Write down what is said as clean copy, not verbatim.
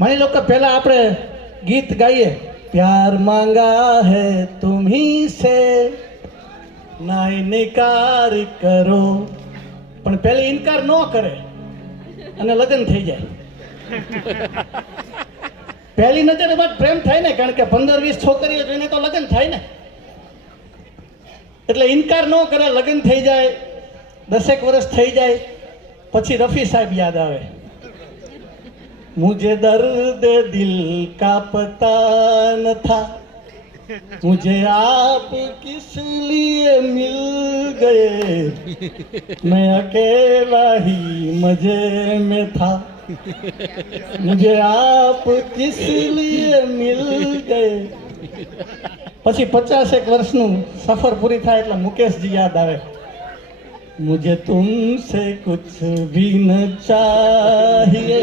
માની લો કે પહેલા આપણે ગીત ગાઈએ, પ્યાર માંગા હે તુમ્હી સે ના ઇનકાર કરો, પણ પેલી ઇનકાર ન કરે અને લગ્ન થઈ જાય. પહેલી નજરે બાદ પ્રેમ થાય ને, કારણ કે 15-20 છોકરીઓ જોઈને તો લગ્ન થાય ને. એટલે ઇનકાર ન કરે, લગ્ન થઈ જાય, 10 વર્ષ થઈ જાય, પછી રફી સાહેબ યાદ આવે. મુझे दर्द दिल का पता न था, मुझे आप किस लिए मिल गए, मैं अकेला ही मजे में था, मुझे आप किस लिए मिल गए. પછી 50 વર્ષનું સફર પૂરી થાય એટલે મુકેશજી યાદ આવે. मुझे तुमसे कुछ भी न चाहिए